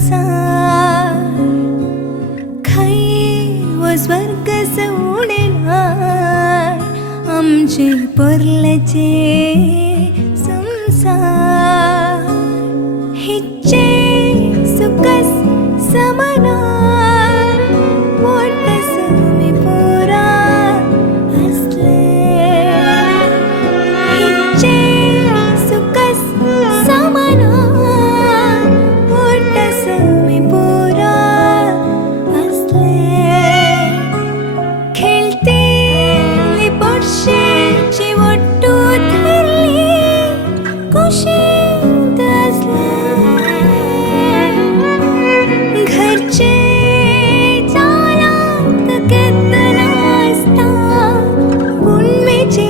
संसार खाई व स्वर्ग सोडणार आमचे परलचे संसार हिचे सुखस समानार मोठस मी पुरा असले हिचे सुखस समानार मोठस मी पुरा असले खेळते पोटशेची वट्टू धरली कुशीत असले घरचे चालात घेतला असता उन्मेचे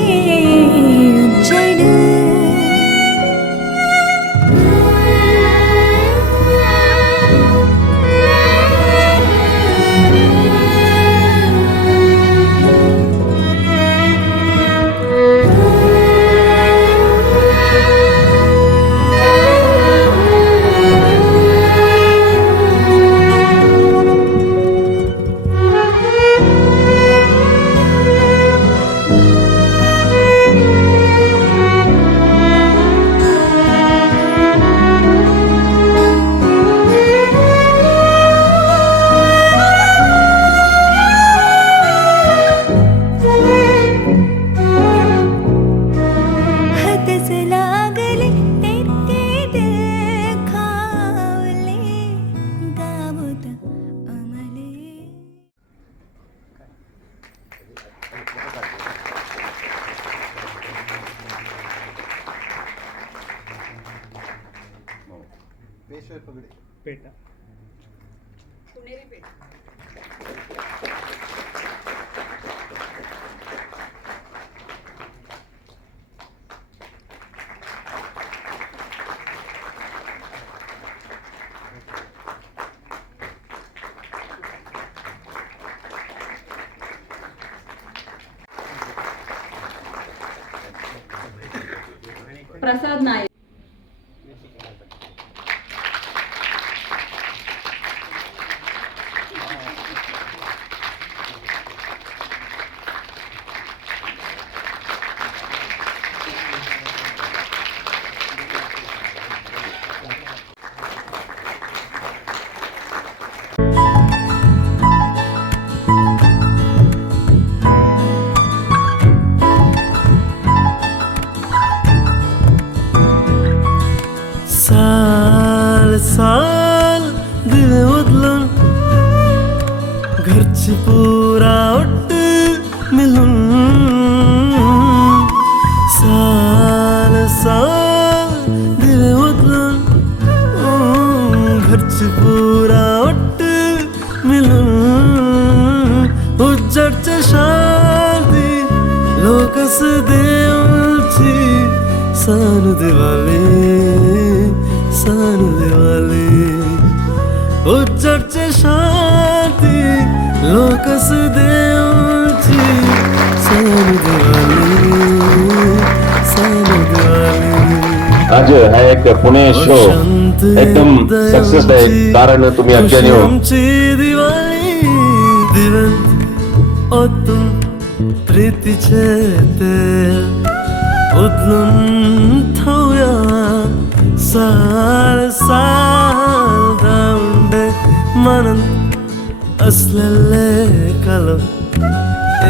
उज्जड पेटा पुणेरी पेठ प्रसाद नाईक साल साल दिवे उदलून घरची पुरा उठ मिलून साल साल दिवे उदलून घरची पुरा उठ मिलून उज्जडचे शांती लोकस देवची सानु दिवाली सानु दिवाली उज्जडचे शांती लोकस देवची सानु दिवाली सानु दिवाली आज हा एक पुणे शो एकदम सक्सेस आहे कारण तुम्ही अज्ञानी हो दिवाळी दिवंत ओतून प्रीतीचे तेल उदलून थांबूया साल साल धावंडे मनात असलेले कालो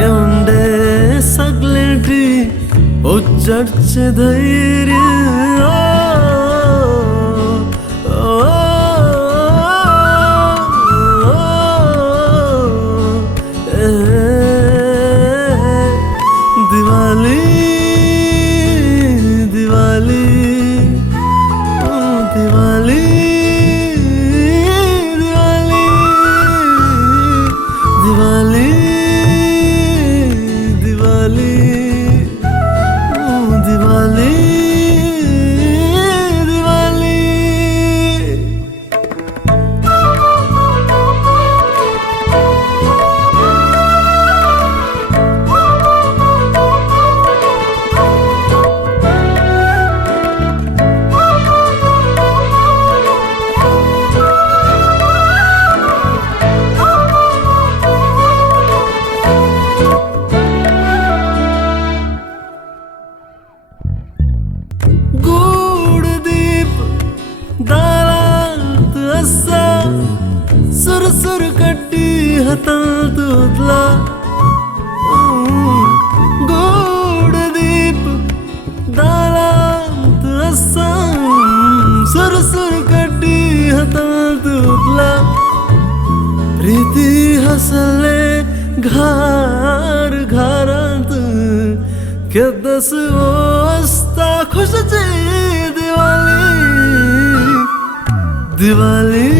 येऊंडे सगळेटी उज्जडचे धैर्य दिवाली दिवाली दिवाली दिवाली दिवाली दिवाली दिवाली असा सुरसुर कट्टी हातातुतला गोड दीप दारात असा सुरसुर कट्टी हातातुतला प्रीती हसले घार घरात केदस ओस्ता खुशची दिवाळी दिवाळी